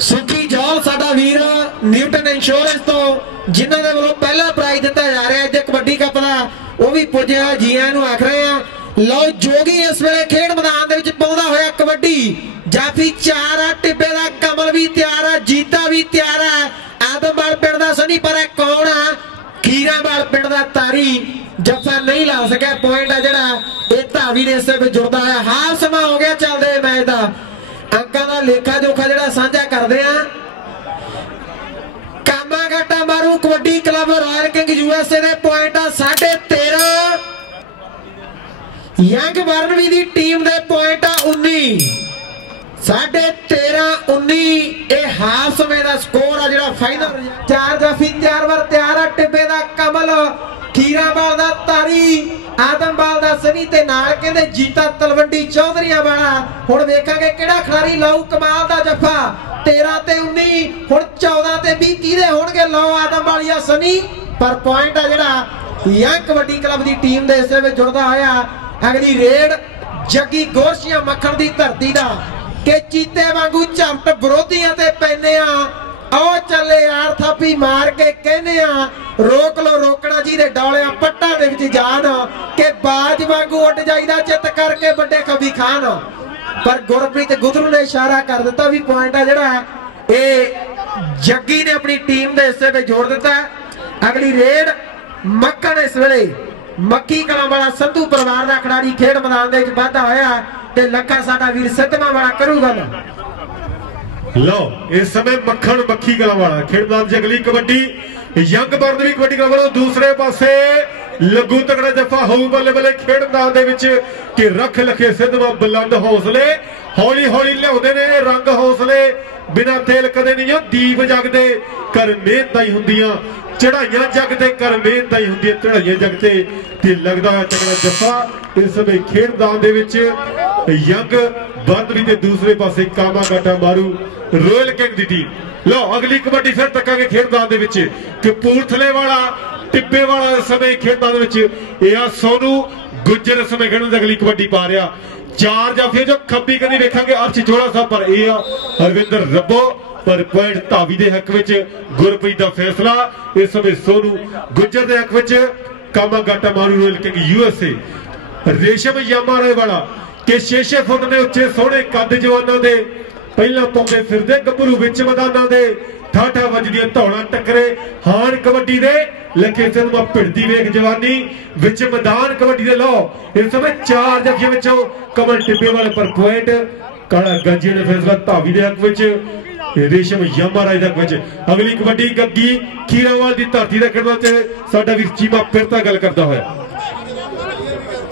ਸੁਖੀ ਜੌਲ ਸਾਡਾ ਵੀਰ ਨਿਊਟਨ ਇੰਸ਼ੋਰੈਂਸ ਤੋਂ, ਜਿਨ੍ਹਾਂ ਦੇ ਵੱਲੋਂ ਪਹਿਲਾ ਪ੍ਰਾਈਜ਼ ਦਿੱਤਾ ਜਾ ਰਿਹਾ ਅੱਜ ਕਬੱਡੀ ਕੱਪ ਦਾ, ਉਹ ਵੀ ਪੁੱਜਿਆ ਜੀਆਂ ਨੂੰ ਆਖ ਰਹੇ ਆ। ਲਓ ਜੋਗੀ ਇਸ ਵੇਲੇ ਖੇਡ ਮੈਦਾਨ ਦੇ ਵਿੱਚ ਪਾਉਂਦਾ ਹੋਇਆ ਕਬੱਡੀ, ਜਾਫੀ 4 ਆ, ਟਿੱਬੇ ਦਾ ਕਮਲ ਵੀ ਤਿਆਰ ਆ, ਜੀਤਾ ਵੀ ਤਿਆਰ ਆ, ਆਦਮਵਾਲ ਪਿੰਡ ਦਾ ਸਨੀ ਪਰ ਇਹ ਕੌਣ ਆ, ਖੀਰਾਵਾਲ ਪਿੰਡ ਦਾ ਤਾਰੀ ਜੱਫਾ ਨਹੀਂ ਲਾ ਸਕਿਆ। ਪੁਆਇੰਟ ਆ ਜਿਹੜਾ ਇਹ ਧਾਵੀ ਦੇ ਹਿੱਸੇ ਵਿੱਚ ਜੁੜਦਾ ਹੈ। ਹਾਲ ਸਮਾਂ ਹੋ ਗਿਆ ਚੱਲਦੇ ਮੈਚ ਦਾ, ਅੰਕਾਂ ਦਾ ਲੇਖਾ ਜੋਖਾ ਜਿਹੜਾ ਸਾਂਝਾ ਕਰਦੇ ਆ। ਕਾਮਾ ਘਾਟਾ ਮਾਰੂ kabaddi club royal king USA ਦੇ ਪੁਆਇੰਟ ਆ 13.5, ਯੰਗ ਬਰਨਵੀ ਦੀ ਟੀਮ ਦੇ ਪੁਆਇੰਟ ਆ 19, 13.5 19। ਇਹ ਹਾਫ ਸਮੇਂ ਦਾ ਸਕੋਰ ਆ ਜਿਹੜਾ ਫਾਈਨਲ। 4 ਜਾਫੀ ਤਿਆਰ ਵਰ ਤਿਆਰ ਆ, ਟਿੱਬੇ ਦਾ ਕਮਲ, ਖੀਰਾਵਾਲ ਦਾ ਤਾਰੀ, ਆਦਮਵਾਲ ਦਾ ਸਨੀ ਤੇ ਨਾਲ ਕਹਿੰਦੇ ਜੀਤਾ ਤਲਵੰਡੀ ਚੌਧਰੀਆਂ ਵਾਲਾ। ਹੁਣ ਵੇਖਾਂਗੇ ਕਿਹੜਾ ਖਿਡਾਰੀ ਲਾਊ ਕਮਾਲ ਦਾ ਜੱਫਾ। 13 ਤੇ 19, ਹੁਣ 14 ਤੇ 20 ਕਿਹਦੇ ਹੋਣਗੇ? ਲਓ ਆਦਮਵਾਲ ਜਾਂ ਸਨੀ, ਪਰ ਪੁਆਇੰਟ ਆ ਜਿਹੜਾ ਯੰਗ ਕਬੱਡੀ ਕਲੱਬ ਦੀ ਟੀਮ ਦੇ ਹਿੱਸੇ ਵਿੱਚ ਜੁੜਦਾ ਹੋਇਆ। ਅਗਲੀ ਰੇਡ ਜੱਗੀ ਗੋਰਸ਼ੀਆਂ ਮੱਖਣ ਦੀ ਧਰਤੀ ਦਾ ਕਿ ਚੀਤੇ ਵਾਂਗੂ ਝੰਟ ਵਿਰੋਧੀਆਂ ਤੇ ਪੈਨੇ ਆ। ਆਓ ਚੱਲੇ ਯਾਰ ਥਾਪੀ ਮਾਰ ਕੇ ਕਹਿੰਦੇ ਆ ਰੋਕ ਲੋ ਰੋਕਣਾ ਜੀ ਦੇ ਡੌਲਿਆਂ ਪੱਟਾਂ ਦੇ ਵਿੱਚ ਜਾਣ ਕਿ ਬਾਜ ਵਾਂਗੂ ਉੱਡ ਜਾਈਦਾ ਚਿੱਤ ਕਰਕੇ ਵੱਡੇ ਕਵੀ ਖਾਨ। ਪਰ ਗੁਰਪ੍ਰੀਤ ਗੁਦਰੂ ਨੇ ਇਸ਼ਾਰਾ ਕਰ ਦਿੱਤਾ ਵੀ ਪੁਆਇੰਟ ਆ ਜਿਹੜਾ ਇਹ ਜੱਗੀ ਨੇ ਆਪਣੀ ਟੀਮ ਦੇ ਹਿੱਸੇ ਵਿੱਚ ਜੋੜ ਦਿੱਤਾ। ਅਗਲੀ ਰੇਡ ਮੱਖਣ ਇਸ ਵੇਲੇ ਮੱਕੀ ਕਲਾਂ ਵਾਲਾ ਸੰਧੂ ਪਰਿਵਾਰ ਦਾ ਖਿਡਾਰੀ ਖੇਡ ਮੈਦਾਨ ਦੇ ਵਿੱਚ ਵਾਧਾ ਹੋਇਆ ਤੇ ਲੱਖਾ ਸਾਡਾ ਵੀਰ ਸਿੱਧਵਾਂ ਵਾਲਾ ਕਰੂਗਾ। ਲਓ ਇਸ ਸਮੇਂ ਮੱਖਣ ਮੱਖੀ ਕਲਾਂ ਵਾਲਾ ਖੇਡ ਮੈਦਾਨ 'ਚ ਅਗਲੀ ਕਬੱਡੀ यंग बर्द भी कबड्डी क्लब वालों दूसरे पासे लगू तगड़ा जफा होऊ बल्ले बल्ले खेड मैदान दे विच कि रख लखे सिद्धवा बुलंद हौसले हौली हौली लियाउंदे ने रंग हौसले बिना तेल कदे नहीं दीप जगदे कर मेहनत ही हुंदियां चढ़ाइयां जगदे कर मेहनत ही हुंदियां चढ़ाइयां जगदे ते लगदा है तगड़ा जफा इस समय खेड मैदान दे विच यंग बर्द भी ते दूसरे पासे कामा गाटा मारू रॉयल किंग दी टीम। लो अगली कबड्डी फिर तकांगे खेड मैदान दे विच कपूरथले वाला टिब्बे वाला इस समय खेड मैदान दे विच यह सोनू गुज्जर इस समय खेडन दी अगली कबड्डी पा रहा चार जाफिया जो खब्बी कदी वेखांगे अर्श जोड़ा साहब पर हरविंदर रब्बो पर पॉइंट धावी दे हक विच गुरप्रीत दा फैसला इस समय सोनू गुज्जर दे हक विच कामा गाटा मारू रॉयल किंग यूएसए रेशम यामा राय वाला के 6-6 फुट ने उच्चे सोहने कद जवानां दे पहला पाउंदे फिरदे गभरू विच मैदानां दे ठाठा वजदियां धौणा टकरे हाण कबड्डी दे लखे सिनेमा भिड़दी वेख जवानी विच मैदान कबड्डी दे लो इस समय चार जफियां विचों कमल टिब्बे वाले पर पॉइंट काला गंजी ने फैसला धावी दे हक विच रेशम यामा राय दे हक विच अगली कबड्डी गग्गी खीरावाल दी धरती दा खेडदा ते साडा वीर चीमा फिर तां गल करदा होया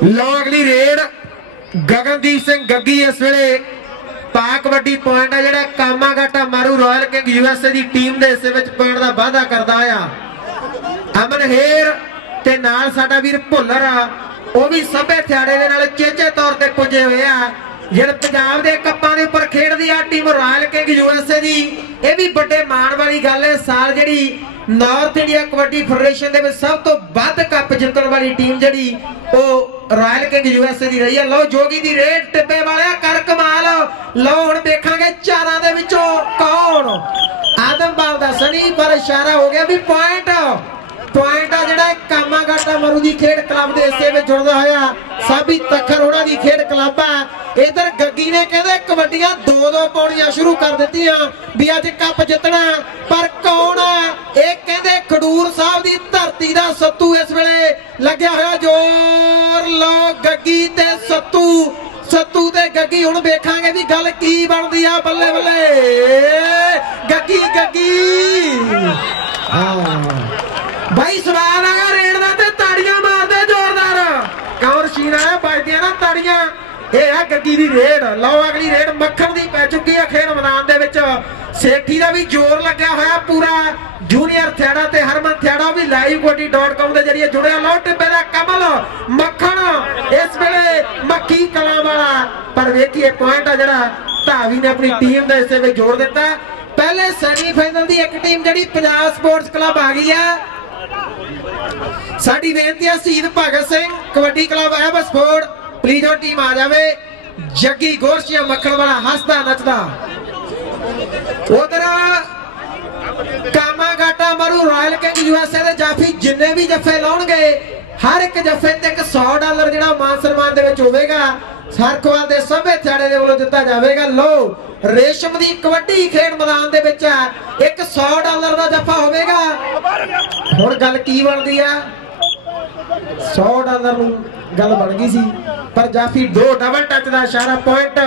लो अगली रेड गगनदीप सिंह गग्गी इस वेले पा कबड्डी पॉइंट है जिहड़ा कामा गाटा मारू रॉयल किंग यूएसए दी टीम दे हिस्से विच पॉइंट दा वादा करदा आया अमन हेर ते नाल साडा वीर भुल्लर वो भी सभे थियाड़े दे नाल चेचे तौर ते पुजे हुए आ जिहड़े पंजाब दे कप्पां दे उपर खेडदी आ टीम रॉयल किंग यूएसए दी ये भी बड़े मान वाली गल है साल जिहड़ी नॉर्थ इंडिया कबड्डी फेडरेशन दे विच सब तो वध कप जितण वाली टीम जिहड़ी ओ रॉयल किंग यूएसए दी रही है। लो जोगी दी रेड टिब्बे वाले कर कमाल लो हुण देखांगे चारां दे विचों कौन आदमबाल दा सनी पर इशारा हो गया भी पॉइंट आ जिहड़ा कामा गाटा मरू दी खेड क्लब दे हिस्से विच जुड़दा होया साबी तखर होना दी खेड क्लब आ इधर गग्गी ने कहदे कबड्डियां 2-2 पाउणियां शुरू कर दित्तियां भी अज कप जितना पर कौन ए कहदे खडूर साहब दी धरती दा सत्तू इस वेले लग्या होया जोर लो गग्गी ते सत्तू ते गग्गी हुण वेखांगे भी गल की बनदी आ बल्ले बल्ले गग्गी भाई सवाल आया रेड दा ते ताड़ियां मारदे जोरदार कौर शीरा बजदियां ना ताड़ियां ये है गग्गी दी रेड। लो अगली रेड मक्खन दी पै चुकी है खेड मैदान दे विच सेठी दा भी जोर लग्या होया पूरा जूनियर थियाड़ा ते हरमन थियाड़ा भी livekobadi.com दे जरिए जुड़िया। लो टिब्बे दा कमल मक्खन इस वेले मक्खी कलां वाला पर वेखिए पॉइंट आ जिहड़ा धावी ने अपनी टीम दे हिस्से विच जोड़ दिता। पहले सैमीफाइनल दी एक टीम जिहड़ी पंजाब स्पोर्ट्स क्लब आ गई है साडी बेनती है शहीद भगत सिंह कबड्डी क्लब है बसफोर्ड प्लीज और टीम आ जावे। जग्गी गोरशिया मक्खन वाला हसदा नचदा उधर कामा गाटा मरू रॉयल किंग यूएसए दे जाफी जिन्ने भी जफे लाउणगे हर एक जफे ते $100 जिहड़ा मान सम्मान दे विच होवेगा सरखवाल दे सभे थियाड़े दे वल्लों दित्ता जावेगा। लो रेशम दी कबड्डी खेड मैदान दे विच एक $100 दा जफा होवेगा हुण गल की बनदी आ $100 नूं गल बन गई सी पर जाफी 2 डबल टच दा इशारा पॉइंट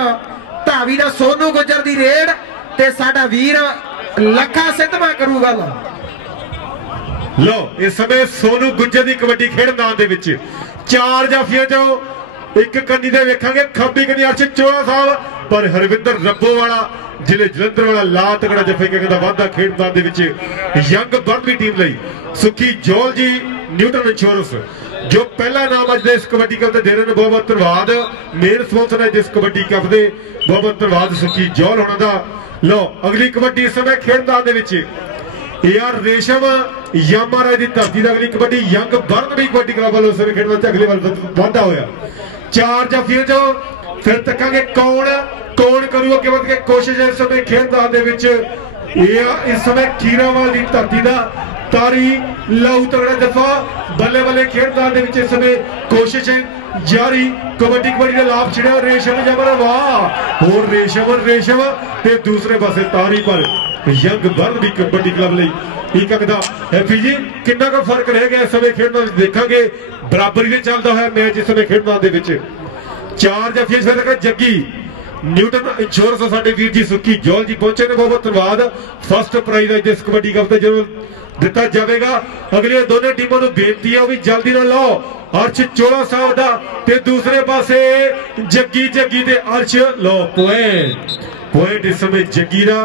धावी दा सोनू गुजर दी रेड ते साडा वीर लखा सिद्धवा करू गल। लो इस समय सोनू गुज्जर दी कबड्डी खेड मैदान दे विच चार जाफियां चों एक कन्नी दे वेखांगे खब्बी कन्नी अर्श चोड़ा साहब पर हरविंदर रब्बो वाला जिले जलंधर वाला ला तगड़ा जफे कहंदा वाधा खेड मैदान दे विच यंग बर्मी टीम लई सुखी जौल जी न्यूटन इंश्योरेंस जो पहला नाम अज इस कबड्डी कप दे रहे हैं बहुत बहुत धन्यवाद मेन स्पॉन्सर है जिस कबड्डी कप दे बहुत बहुत धन्यवाद सुखी जौल होना दा। लो अगली कबड्डी इस समय खेड मैदान दे विच यार रेशम यामा राय दी धरती दा अगली कबड्डी यंग बर्न भी कबड्डी क्लब वालों से खेड मैदान अगले वाल वाधा होया चार जाफियां चो फिर तकांगे कौन करूगा कि वध के कोशिश इस समय खेड मैदान दे विच इस समय खीरावाल दी धरती दा तारी लाऊ तगड़ा दफा बल्ले बल्ले खेड मैदान दे विच इस समय कोशिश जारी कबड्डी का लाभ छिड़िया रेशम जबर वाह और रेशम ते दूसरे पासे तारी पर यंग बर्न भी कबड्डी क्लब लई कहता हैफी जी कितना का फर्क रह गया इस समय खेड मैदान देखा बराबरी से चलता है मैच इस समय खेड मैदान दे चार जफिया जग्गी न्यूटन इंश्योरेंस साडे वीर जी सुखी जौल जी पहुंचे ने बहुत बहुत धन्यवाद फर्स्ट प्राइज है जिस कबड्डी कप जो ਦਿੱਤਾ ਜਾਵੇਗਾ। ਅਗਲੀਆਂ ਦੋਨੇ ਟੀਮਾਂ ਨੂੰ ਬੇਨਤੀ ਹੈ ਵੀ ਜਲਦੀ ਨਾਲ ਲਾਓ। ਅਰਸ਼ ਚੋਲਾ ਸਾਹਿਬ ਦਾ ਤੇ ਦੂਸਰੇ ਪਾਸੇ ਜੱਗੀ ਤੇ ਅਰਸ਼ ਲਓ ਪੁਆਇੰਟ ਇਸ ਸਮੇਂ ਜੱਗੀ ਦਾ।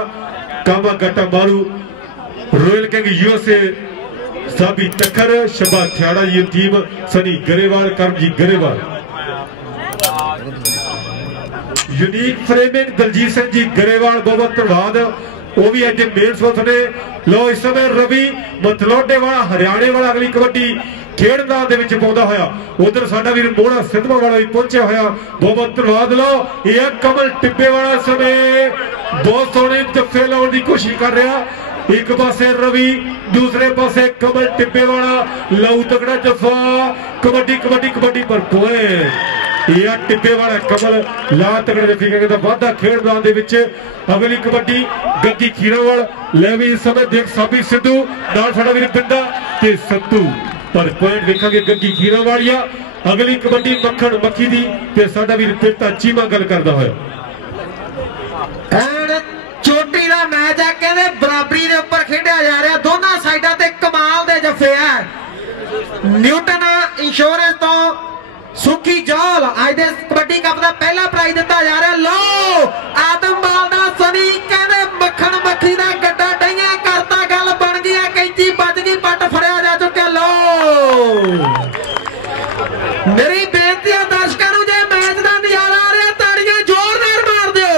Komagata Maru royal king USA Sabi Takhar Shaba Thiara ये team Sunny Grewal Karamjit Grewal unique framing Daljit Singh ji Grewal बहुत धन्यवाद वो भी अज मेन स्पोर्ट्स ने। लो इस समय रवि मतलोडे वाला हरियाणे वाला अगली कबड्डी खेड मैदान दे विच पाउंदा होया उधर साडा वीर मोड़ा सिद्धवा वाला भी पहुंचा होया बहुत धन्यवाद। लो यह कमल टिब्बे वाला समय बहुत सोहने जफे लाउण दी कोशिश कर रहा। एक पासे रवि दूसरे पासे कमल टिब्बे वाला लऊ तगड़ा जफा कबड्डी पर पॉइंट या टिब्बे वाला कमल ला तगड़े जफे का वाधा खेड मैदान दे विच। अगली कबड्डी गद्दी खीरावाल ले भी इस समय देख साबी सिद्धू नाल साडा वीर बिंदा ते सत्तू पर पॉइंट देखांगे गद्दी खीरावालिया। अगली कबड्डी मक्खण मक्खी दी ते साडा वीर पिरता चीमा गल करदा होया। चोटी का मैच है कहते बराबरी के उपर खेडिया जा रहा दोनों साइडों ते कमाल दे जफे है। न्यूटन इंश्योरेंस तो सुखी जौल अज दे कबड्डी कप का पहला प्राइज दिता जा रहा। लो आदमवाल दा सनी कहते मक्खण मक्खी का गड्ढा डईया करता गल बन गई कैंची बज गई पट फड़िया जा चुका। लो मेरी बेनती है दर्शकों को जे मैच का नजारा आ रहा ताड़ियां जोरदार मार दो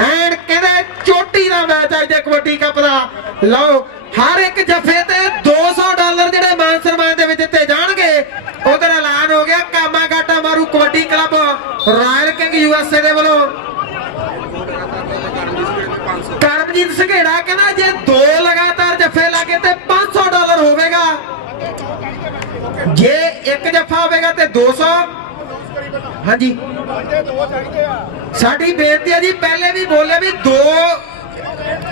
एंड कहते चोटी का मैच है कबड्डी कप का। लो हर एक जफे ते $200 जेडे मान सम्मान दे विच दित्ते जाणगे। उधर ऐलान हो गया Komagata Maru kabaddi club royal king USA दे वल्लों करमजीत संघेड़ा कहना जे 2 लगातार जफे लागे ते $500 होवेगा जे एक जफा होवेगा ते 200। हाँ जी साडी बेनती है जी पहले भी बोले भी 2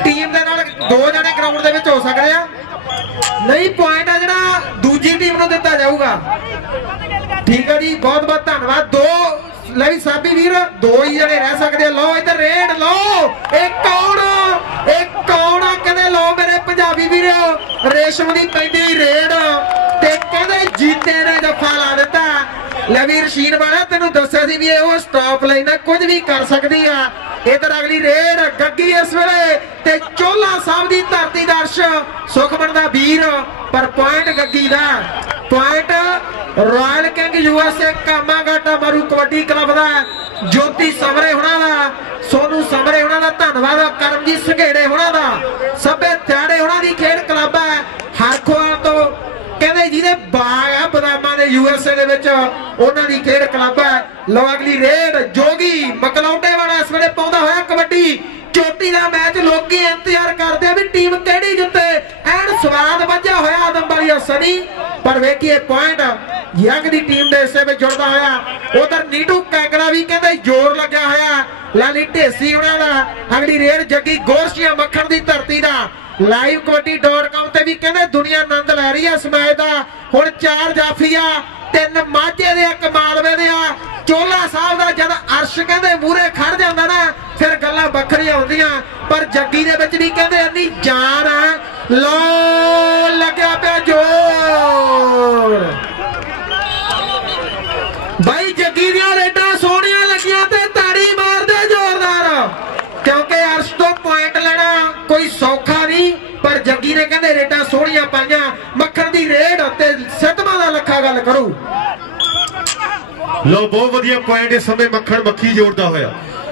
टीम दे नाल 2 जने ग्राउंड दे विच हो सकदे आ नहीं पॉइंट है जरा दूजी टीम नूं दित्ता जाऊगा। ठीक है जी बहुत बहुत धन्यवाद। 2 लई साबी वीर 2 ही जने रह सकते। लो इधर रेड लो एक कौन कहते लो मेरे पंजाबी वीर रेशम की पैंदी रेड ते कहते जीते ने जफा ला दिता। लवीर शीन वाला तेन दसिया सी भी वो स्टॉप लाइन कुछ भी कर सकती है। इधर अगली रेड गग्गी इस वेले ते चोला साहब की धरती दर्श सुखमन का वीर पर पॉइंट गग्गी का पॉइंट रॉयल किंग यूएसए कामा गाटा मारू कबड्डी क्लब का ज्योति समरे होना दा सोनू समरे होना दा धन्यवाद। करमजीत संघेड़े होना दा सभे त्याड़े होना दी खेड क्लब है हरखोवाल तो कहते जिहदे बाग है बदामा दे यूएसए दे विच उन्हां दी खेड क्लब है। लो अगली रेड जोगी मकलौडे वाला इस वेले पाउंदा होया कबड्डी चोटी का मैच लोग इंतजार करते हैं भी टीम केड़ी जिते एंड स्वाद वजह होया आदमवालिया सनी पर वेखिए पॉइंट यंग दी टीम दे हिस्से में जुड़दा होया। उधर नीटू कैंगड़ा भी कहते जोर लगा होया लाली ढेसी होना दा। अगली रेड जग्गी गोरशिया मक्खण दी धरती दा लाइव कबड्डी.com ते भी कहते दुनिया आनंद लै रही है इस मैच का। हुण 4 जाफिया 3 माझे दे 1 मालवे दे चोला साहब का जब अर्श कहते मूहरे खड़ जाता ना फिर गल्लां बखरियां होंदियां पर जग्गी दे विच भी कहते इन्नी जान लो लग्या पिया जोर भाई जग्गी दियां रेडां सोहणियां लगियां ते ताड़ी मार दे जोरदार क्योंकि अर्श तो पॉइंट लेना कोई सौखा नहीं पर जग्गी ने कहते रेडां सोहणियां पाइयां मक्खण दी रेड ते सिद्धमा दा लखा गल करूं। लो बहुत वधिया पॉइंट इस समय मक्खण मक्खी जोड़दा होया।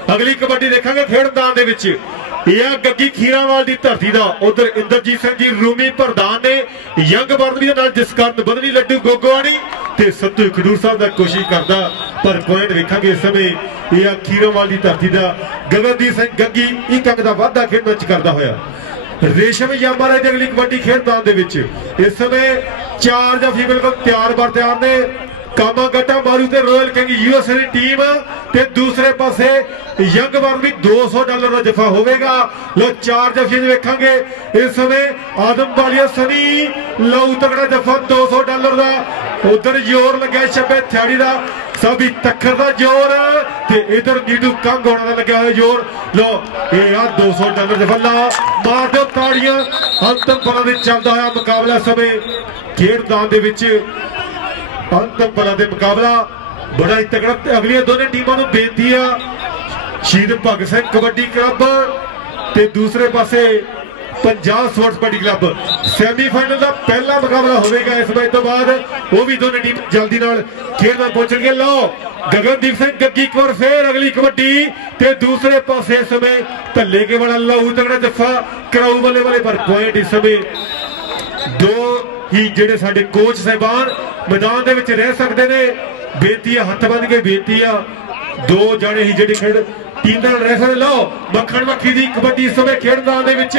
अगली कबड्डी देखांगे खेड मैदान दे विच यह गग्गी खीरावाल दी धरती दा उधर इंद्रजीत सिंह जी रूमी प्रधान ने यंग बर्दवी दे नाल जसकरण बदली लड्डू गोगोवाणी ते सत्तू खडूर साहब दा कोशिश करदा पर पॉइंट देखांगे इस समय यह खीरावाल दी धरती दा गगनदीप सिंह गग्गी एक अंक दा वाधा खेड मैच करदा होया। रेशम यामारा अगली कबड्डी खेड मैदान दे विच इस समय 4 जाफी बिल्कुल तैयार बर तैयार ने ਕਾਮਾਗਾਟਾ ਮਾਰੂ ਤੇ ਰਾਇਲ ਕਿੰਗ USA ਦੀ ਟੀਮ ਤੇ ਦੂਸਰੇ ਪਾਸੇ ਯੰਗ ਵਰਨ ਵੀ $200 ਦਾ ਜਫਾ ਹੋਵੇਗਾ। ਲੋ 4 ਜਫੇ ਵੇਖਾਂਗੇ ਇਸ ਸਮੇਂ ਆਦਮ ਵਾਲੀਆ ਸਨੀ ਲਓ ਤਗੜਾ ਜਫਾ $200 ਦਾ। ਉਧਰ ਜ਼ੋਰ ਲੱਗਿਆ ਛੱਬੇ ਥਿਆੜੀ ਦਾ ਸਭੀ ਤੱਖਰ ਦਾ ਜ਼ੋਰ ਤੇ ਇਧਰ ਨੀਟੂ ਕੰਗ ਹੋਣਾ ਦਾ ਲੱਗਿਆ ਹੋਇਆ ਜ਼ੋਰ। ਲੋ ਇਹ ਆ $200 ਜਫਾ ਲਾ ਮਾਰ ਦਿਓ ਤਾੜੀਆਂ। ਅੰਤਮ ਪਲਾਂ ਦੇ ਚੱਲਦਾ ਹੋਇਆ ਮੁਕਾਬਲਾ ਸਮੇਂ ਖੇਡਦਾਨ ਦੇ ਵਿੱਚ अंतम पला दे मुकाबला बड़ा ही तगड़ा। अगलियां दोनों टीमों को बेनती है शहीद भगत सिंह कबड्डी क्लब ते दूसरे पासे Punjab sports kabaddi club. Semi-final का पहला मुकाबला होगा इस मैच तो बाद वो भी दोनों टीम जल्दी नाल खेलना पहुंचणगे। लो गगनदीप सिंह गग्गी एक बार फिर अगली कबड्डी ते दूसरे पासे इस समय धल्ले के वाला लहू तगड़ा जफा कराऊ वाले वाले पर पॉइंट इस समय दो ही ਜਿਹੜੇ ਸਾਡੇ ਕੋਚ ਸਾਹਿਬਾਨ मैदान ਦੇ ਵਿੱਚ ਰਹਿ ਸਕਦੇ ਨੇ। ਬੇਨਤੀ ਆ ਹੱਥ ਬੰਨ ਕੇ ਬੇਨਤੀ ਆ ਦੋ ਜਾਣੇ ਹੀ ਜਿਹੜੇ ਖੇਡ ਟੀਮ ਨਾਲ ਰਹਿ ਸਕਦੇ। ਲਓ ਮੱਖਣ ਮੱਖੀ ਦੀ ਕਬੱਡੀ ਇਸ ਸਮੇਂ ਖੇਡਦਾਨ ਦੇ ਵਿੱਚ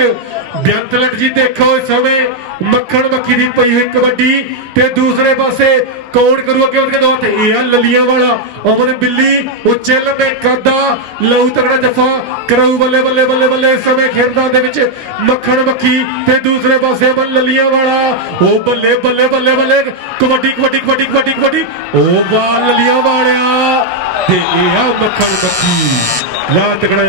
ਬੇਅੰਤਲਟ ਜੀ ਦੇਖੋ ਇਸ ਸਮੇਂ ਮੱਖਣ ਮੱਖੀ ਦੀ ਪਈ ਹੋਈ ਕਬੱਡੀ ਤੇ ਦੂਸਰੇ ਪਾਸੇ ਕੌਣ ਕਰੂ ਅੱਗੇ ਉਹਦੇ ਦੋ ਤੇ ਇਹ ਆ ਲਲੀਆਂ ਵਾਲਾ ਅਮਨ ਬਿੱਲੀ ਉੱਚੇ ਲੰਬੇ ਕੱਦਾ ਲਹੂ ਤਗੜਾ ਜਫਾ ਕਰਾਊ ਬੱਲੇ ਬੱਲੇ ਬੱਲੇ ਬੱਲੇ ਇਸ ਸਮੇਂ ਖੇਡਦਾਨ ਦੇ ਵਿੱਚ ਮੱਖਣ ਮੱਖੀ ਤੇ ਦੂਸਰੇ ਪਾਸੇ ਅਮਨ ਲਲੀਆਂ ਵਾਲਾ ਉਹ ਬੱਲੇ ਬੱਲੇ ਬੱਲੇ ਬੱਲੇ ਕਬੱਡੀ ਕਬੱਡੀ ਕਬੱਡੀ ਕਬੱਡੀ ਕਬੱਡੀ ਉਹ ਵਾਹ ਲਲੀਆਂ ਵਾਲਿਆ ਤੇ ਇਹ ਆ ਮੱਖਣ ਮੱਖੀ ਲਾ ਤਗੜਾ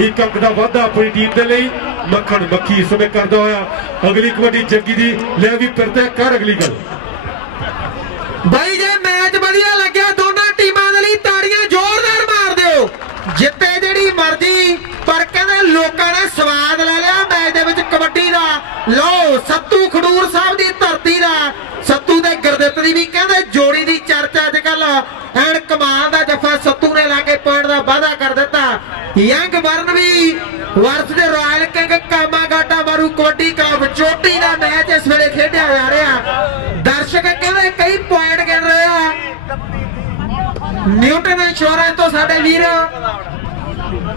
एक अंक का वाधा अपनी टीम के लिए। मक्खण मक्खी इस समय करता होया अगली कबड्डी जग्गी दी ले भी फिरते कर अगली गल भाई जे मैच बढ़िया लग्या दोनों टीमां दे लई ताड़ियां जोरदार मार दिओ। जिते जेड़ी मर्जी पर कहंदे लोकां ने स्वाद ले लिया मैच दे विच कबड्डी दा। लो सत्तू खडूर साहब दी धरती दा सत्तू दे गुरदित्त दी भी कहंदे जोड़ी दी चर्चा अजकल एंड कमाल दा जफा सत्तू ने लाके पॉइंट दा वादा कर दिता। यंग वर्ण भी वर्ष दे रॉयल किंग कामागाटा मारू कबड्डी क्लब चोटी दा मैच इस वेले खेडिया जा रहा। दर्शक कहंदे कई पॉइंट गिन रहे आ। न्यूटन इंश्योरेंस तो साडे वीर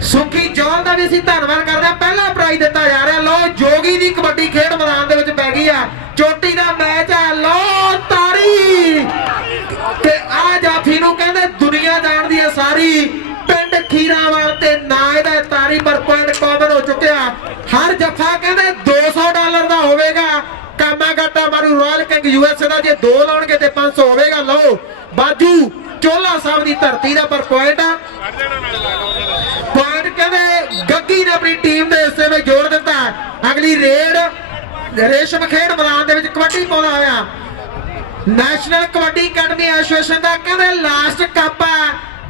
सुखी जौल दा भी असीं धन्नवाद करदे हां। पहला प्राइज दिता जा रहा। लो जोगी दी कबड्डी खेड मैदान दे विच पै गई आ। चोटी दा मैच आ। लो तारी ते आ जाफी नूं कहंदे दुनिया जाणदी आ सारी पिंड खीरावाल ते ना इहदा तारी पर पॉइंट कॉमन हो चुकिया। हर जफा कहंदे $200 दा होवेगा। कामागाटा मारू रॉयल किंग USA दा जे 2 लाउणगे ते 500 होवेगा। लो बाजू चोला साहब दी धरती दा पर पॉइंट कहंदे गग्गी ने अपनी टीम दे हिस्से में जोड़ दिता। अगली रेड रेशम खेड मैदान दे विच कबड्डी पाउंदा होया नेशनल कबड्डी अकादमी एसोसीएशन दा कहंदे लास्ट कप आ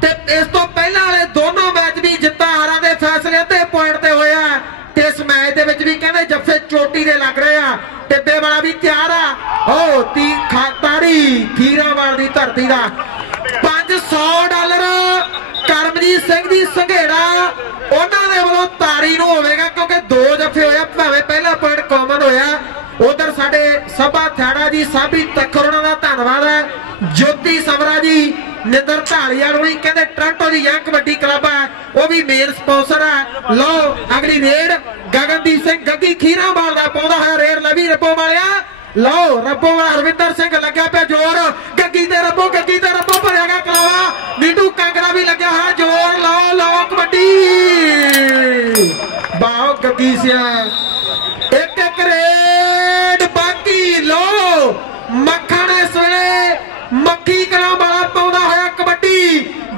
ते इस तो पहला वाले दोनों मैच भी जिता हारा दे फैसले ते पॉइंट ते होया ते इस मैच दे विच भी कहंदे जफ्फे चोटी दे लग रहे आ। टिब्बे वाला भी तैयार आ। ओ ती खातारी खीरावाल दी धरती दा $500 करमजीत सिंह दी संघेड़ा उन्हां दे वल्लों तारी नूं होवेगा क्योंकि 2 जफे होया भावें पहला पॉइंट कॉमन होया। उधर साडे सभा थैड़ा जी साबी तखर उन्हां दा धन्नवाद है। ज्योति समरा जी निंदर ढालीवाल होनी कहंदे टोरंटो दी यंग कबड्डी क्लब है वो भी मेन स्पॉन्सर है। लो अगली रेड गगनदीप सिंह गग्गी खीरावाल दा पाउंदा होया रेड लवी रब्बो वालिया। लो रब्बो वाला हरविंदर सिंह लग्या पे जोर गग्गी ते रब्बो भरेगा कलावा नीटू कांगड़ा भी लग्या है जोर। लो लो कबड्डी बाओ गग्गी सिया एक एक रेड बाकी। लो मक्खण इस वेले मक्खी कला वाला पाउंदा होया कबड्डी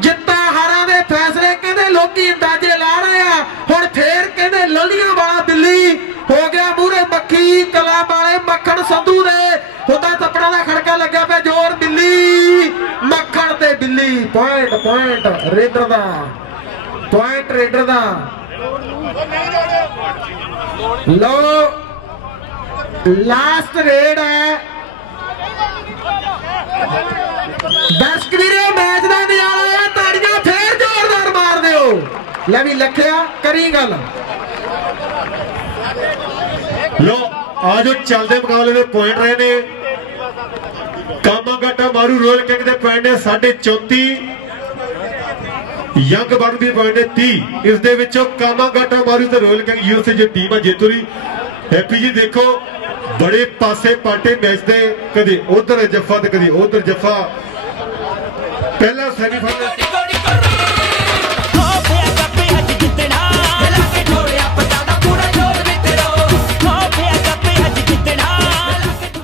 जित्ता हारा दे फैसले कहंदे लोकी अंदाजे ला रहे आ। हुण फेर कहंदे ललियां वाला दिल्ली हो गया मूरे मक्खी कला वाले मक्खण संधू दे हुंदा तपड़ा दा खड़का लग्या पे जोर बिल्ली मक्खण ते बिल्ली पॉइंट पॉइंट रेडर दा पॉइंट रेडर दा। लो लास्ट रेड है दर्शक वीरो मैच का नजारा है ताड़ियां फिर जोरदार मार दिओ। ले भी लखिया करी गल। लो आज चलते मुकाबले में पॉइंट रहे ने कामागाटा मारू रॉयल किंग के पॉइंट ने 34 यंग बर्न भी पॉइंट ने 30। इस दे विचों कामागाटा मारू ते रॉयल किंग USA जो टीम है जेतू रही। हैप्पी जी देखो बड़े पासे पाटे मैच दे कदी उधर जफा ते कदी उधर जफा पहला सेमीफाइनल